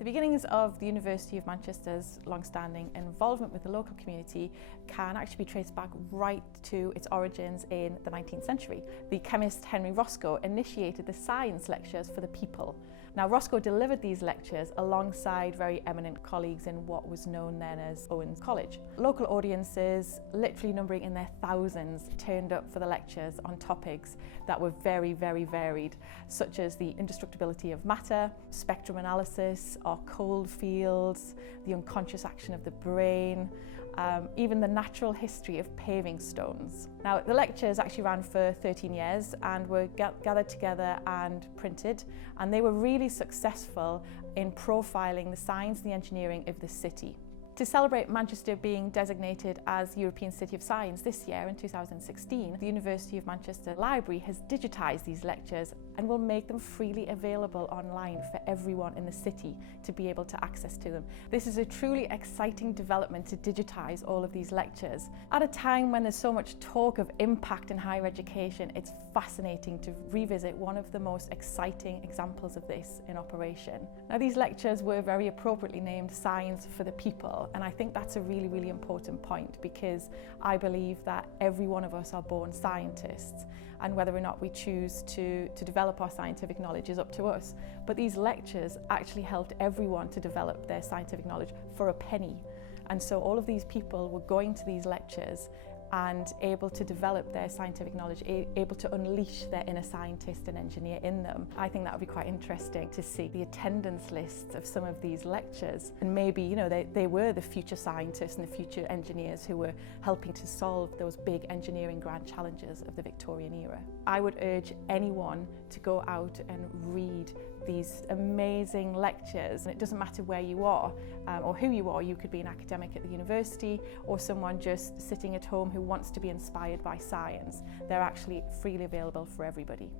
The beginnings of the University of Manchester's long-standing involvement with the local community can actually be traced back right to its origins in the 19th century. The chemist Henry Roscoe initiated the science lectures for the people. Now, Roscoe delivered these lectures alongside very eminent colleagues in what was known then as Owens College. Local audiences, literally numbering in their thousands, turned up for the lectures on topics that were very, very varied, such as the indestructibility of matter, spectrum analysis, our cold fields, the unconscious action of the brain, even the natural history of paving stones. Now, the lectures actually ran for 13 years and were gathered together and printed, and they were really successful in profiling the science and the engineering of the city. To celebrate Manchester being designated as European City of Science this year in 2016, the University of Manchester Library has digitised these lectures and will make them freely available online for everyone in the city to be able to access to them. This is a truly exciting development to digitise all of these lectures. At a time when there's so much talk of impact in higher education, it's fascinating to revisit one of the most exciting examples of this in operation. Now, these lectures were very appropriately named Science for the People. And I think that's a really, really important point, because I believe that every one of us are born scientists, and whether or not we choose to develop our scientific knowledge is up to us. But these lectures actually helped everyone to develop their scientific knowledge for a penny. And so all of these people were going to these lectures and able to develop their scientific knowledge, able to unleash their inner scientist and engineer in them. I think that would be quite interesting to see the attendance lists of some of these lectures, and maybe, you know, they were the future scientists and the future engineers who were helping to solve those big engineering grand challenges of the Victorian era. I would urge anyone to go out and read these amazing lectures, and it doesn't matter where you are or who you are. You could be an academic at the university or someone just sitting at home who wants to be inspired by science. They're actually freely available for everybody.